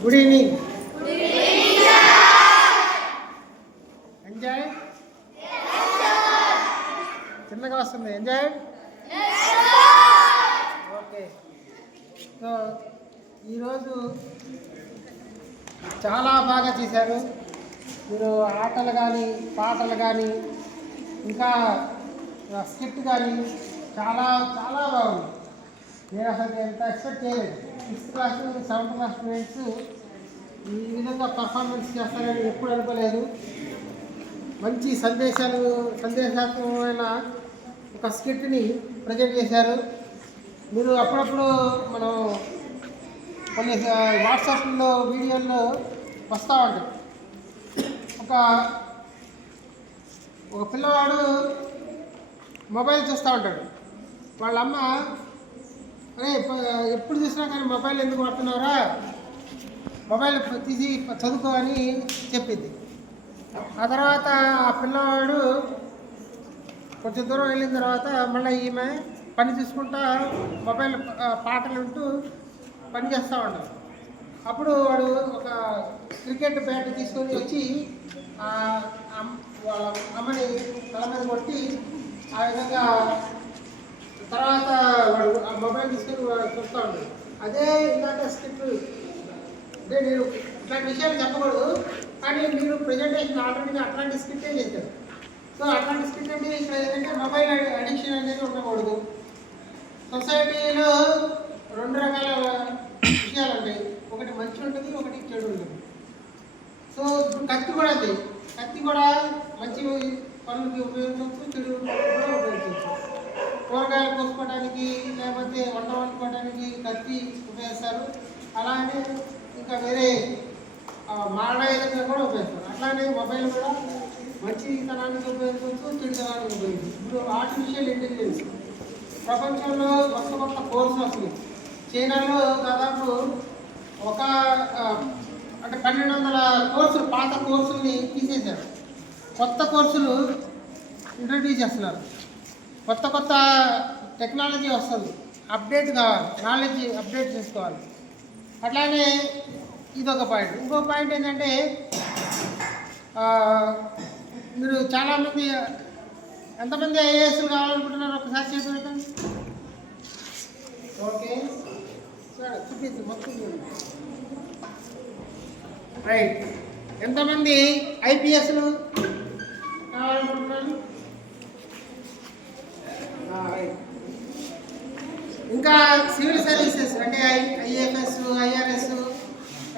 Good evening. Enjoy చిన్నగా వస్తుంది. Enjoy okay. So ఈరోజు చాలా బాగా చేశారు మీరు. ఆటలు కానీ పాటలు కానీ ఇంకా స్కిట్ కానీ చాలా చాలా బాగుంది. నేను అసలు ఎంత ఎక్స్పెక్ట్ చేయలేదు. 6th class 7th class students ఈ విధంగా పర్ఫార్మెన్స్ చేస్తారని ఎప్పుడు అనుకోలేదు. మంచి సందేశాత్మకమైన ఒక స్కిట్ని ప్రజెంట్ చేశారు మీరు. అప్పుడప్పుడు మనం కొన్ని వాట్సాప్లో వీడియోల్లో వస్తూ ఉంటాయి. ఒక పిల్లవాడు మొబైల్ చూస్తూ ఉంటాడు. వాళ్ళ అమ్మ, అరే ఎప్పుడు చూసినా కానీ మొబైల్ ఎందుకు వాడుతున్నారా, మొబైల్ తీసి చదువుకో అని చెప్పింది. ఆ తర్వాత ఆ పిల్లవాడు కొంచెం దూరం వెళ్ళిన తర్వాత మళ్ళీ ఈమె పని చూసుకుంటా మొబైల్ పాటలు వింటూ పని చేస్తూ ఉంటాడు. అప్పుడు వాడు ఒక క్రికెట్ బ్యాట్ తీసుకొని వచ్చి వాళ్ళ అమ్మని తల మీద కొట్టి ఆ విధంగా తర్వాత వాడు ఆ మొబైల్ తీసుకొని చూస్తూ ఉంటాడు. అదే ఇలాంటి స్కిట్ అంటే నేను ఇట్లాంటి విషయాలు చెప్పకూడదు, కానీ మీరు ప్రజెంటేషన్ ఆల్రెడీ అట్లాంటి స్కిట్టే చేశారు. సో అట్లాంటి స్కిట్ అంటే ఇక్కడ ఏంటంటే మొబైల్ అడిక్షన్ అనేది ఉండకూడదు. సొసైటీలో 2 రకాల విషయాలు ఉంటాయి, ఒకటి మంచి ఉంటుంది, ఒకటి చెడు ఉంటుంది. సో కత్తి కూడా అంతే. కత్తి కూడా మంచి పనులకి ఉపయోగించవచ్చు, చెడు కూడా ఉపయోగించవచ్చు. కూరగాయలు కోసుకోవడానికి లేకపోతే వంట వండుకోవడానికి కత్తి ఉపయోగిస్తారు. అలానే ఇంకా వేరే మారణాయుధంగా కూడా ఉపయోగిస్తారు. అట్లానే మొబైల్ కూడా మంచితనానికి ఉపయోగించవచ్చు, చెడుతనానికి ఉపయోగించవచ్చు. ఇప్పుడు ఆర్టిఫిషియల్ ఇంటెలిజెన్స్ ప్రపంచంలో కొత్త కోర్సులు వస్తుంది. చైనాలో దాదాపు అంటే 1200 కోర్సులు, పాత కోర్సుల్ని తీసేశారు. కొత్త కోర్సులు ఇంట్రడ్యూస్ చేస్తున్నారు. కొత్త టెక్నాలజీ వస్తుంది, అప్డేట్ కావాలి, నాలెడ్జ్ అప్డేట్ చేసుకోవాలి. అట్లానే ఇదొక పాయింట్. ఇంకో పాయింట్ ఏంటంటే మీరు చాలామంది ఎంతమంది ఐఏఎస్లు కావాలనుకుంటున్నారు ఒకసారి చేసి పెట్టండి. ఓకే సరే చూపించు మొత్తం రైట్. ఎంతమంది ఐపీఎస్లు కావాలనుకుంటున్నారు? ఇంకా సివిల్ సర్వీసెస్ అంటే ఐఏఎఫ్ఎస్, ఐఆర్ఎస్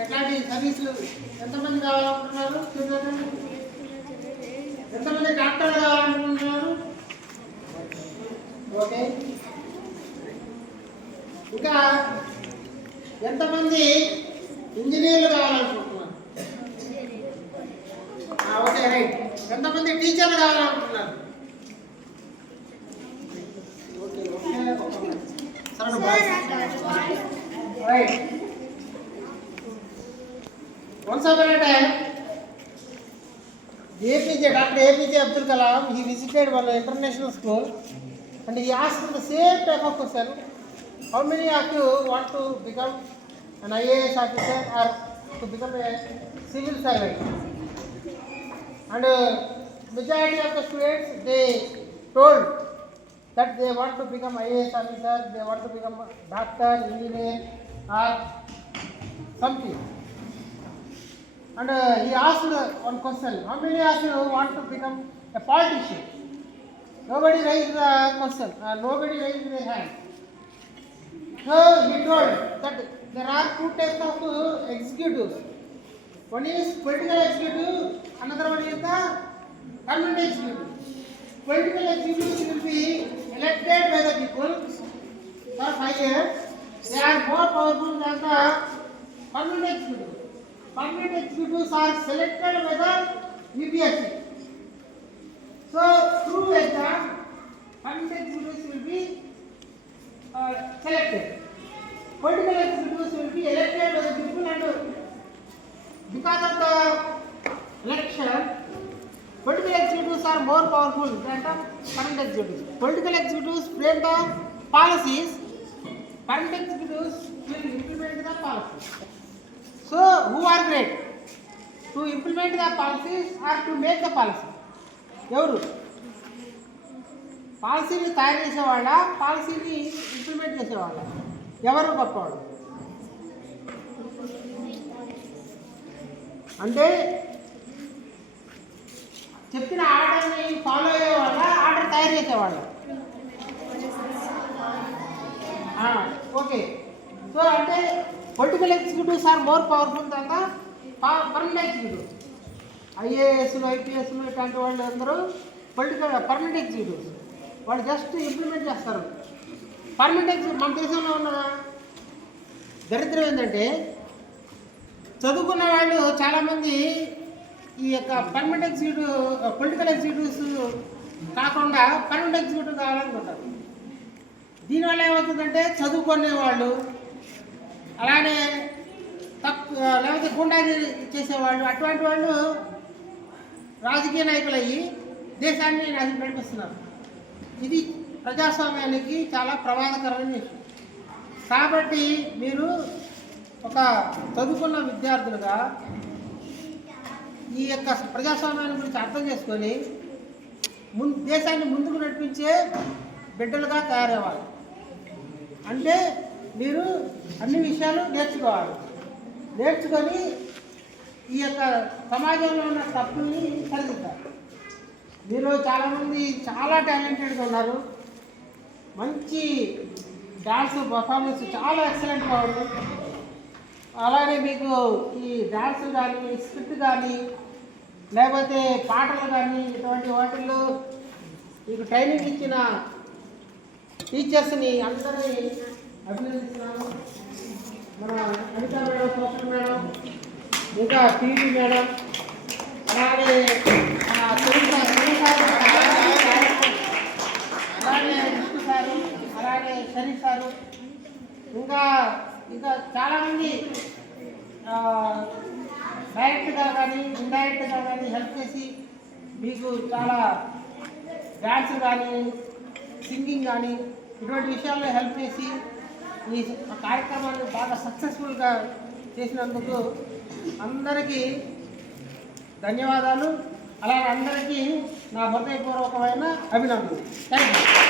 ఎట్లాంటి సర్వీసులు ఎంతమంది కావాలనుకుంటున్నారు? చూడండి. ఎంతమంది డాక్టర్లు కావాలనుకుంటున్నారు? ఓకే. ఇంకా ఎంతమంది ఇంజనీర్లు కావాలనుకుంటున్నారు? Okay right. ఎంతమంది టీచర్లు కావాలనుకుంటున్నారు? Okay right. Once upon a time, Dr. APJ Abdul Kalam, he visited one international school and he asked the same type of question. How many of you want to become an IAS officer or to become a civil servant? And majority of the students, they told that they want to become IAS officer, they want to become doctor, engineer or something. And he asked one question, how many of you want to become a politician? Nobody raised the question, nobody raised their hand. So he told that there are 2 types of executives. One is political executive, another one is the permanent executive. Political executives will be elected by the people for 5 years. They are more powerful than the permanent executives. Permanent executives are selected by the UPSC. So through exam, permanent executives will be selected. Political executives will be elected by the people, and because of the election, political executives are more powerful than the permanent executives. Political executives frame the policies, permanent executives will implement the policies. So who are great to implement the policies or to make the policy? ఎవరు పాలసీని తయారు చేసేవాళ్ళ, పాలసీని implement చేసేవాళ్ళ? ఎవరు గొప్పవాడు? అంటే చెప్పిన ఆర్డర్ని follow అయ్యేవాళ్ళ, ఆర్డర్ తయారు చేసేవాళ్ళ? ఓకే. సో అంటే political executives are more powerful than the permanent executive. ఐఏఎస్లు, ఐపీఎస్లు ఇట్లాంటి వాళ్ళు అందరూ పర్మనెంట్ ఎగ్జిక్యూటివ్స్. వాళ్ళు జస్ట్ ఇంప్లిమెంట్ చేస్తారు. పర్మనెంట్ ఎగ్జిక్యూటివ్ మన దేశంలో ఉన్న దరిద్రం ఏంటంటే, చదువుకున్న వాళ్ళు చాలామంది ఈ యొక్క పర్మనెంట్ ఎగ్జిక్యూటివ్, పొలిటికల్ ఎగ్జిక్యూటివ్స్ కాకుండా పర్మనెంట్ ఎగ్జిక్యూటివ్ కావాలనుకుంటారు. దీనివల్ల ఏమవుతుందంటే చదువుకునే వాళ్ళు, అలానే లేకపోతే గుండాగిరి చేసేవాళ్ళు, అటువంటి వాళ్ళు రాజకీయ నాయకులు అయ్యి దేశాన్ని నడిపిస్తున్నారు. ఇది ప్రజాస్వామ్యానికి చాలా ప్రమాదకరమైన విషయం. కాబట్టి మీరు ఒక చదువుకున్న విద్యార్థులుగా ఈ యొక్క ప్రజాస్వామ్యాన్ని గురించి అర్థం చేసుకొని దేశాన్ని ముందుకు నడిపించే బిడ్డలుగా తయారవ్వాలి. అంటే మీరు అన్ని విషయాలు నేర్చుకోవాలి. నేర్చుకొని ఈ యొక్క సమాజంలో ఉన్న తప్పుల్ని సరిదిద్దాలి. మీరు చాలామంది చాలా టాలెంటెడ్గా ఉన్నారు. మంచి డాన్స్ పర్ఫార్మెన్స్ చాలా ఎక్సలెంట్గా ఉంది. అలానే మీకు ఈ డాన్స్ కానీ, స్క్రిప్ట్ కానీ, లేకపోతే పాటలు కానీ, ఇటువంటి వాటిల్లో మీకు ట్రైనింగ్ ఇచ్చిన టీచర్స్ని అందరినీ అభినందిస్తున్నాను. మన అనిత మేడం, సోషల్ మేడం, ఇంకా టీవీ మేడం, అలాగే అలాగే విష్ణు సారు, అలాగే షరీఫ్ సారు, ఇంకా చాలామంది డైరెక్ట్గా కానీ ఇండైరెక్ట్గా కానీ హెల్ప్ చేసి మీకు చాలా డ్యాన్స్ కానీ, సింగింగ్ కానీ ఇటువంటి విషయాల్లో హెల్ప్ చేసి ఈ కార్యక్రమాన్ని బాగా సక్సెస్ఫుల్గా చేసినందుకు అందరికీ ధన్యవాదాలు. అలాగే అందరికీ నా హృదయపూర్వకమైన అభినందనలు. Thank you.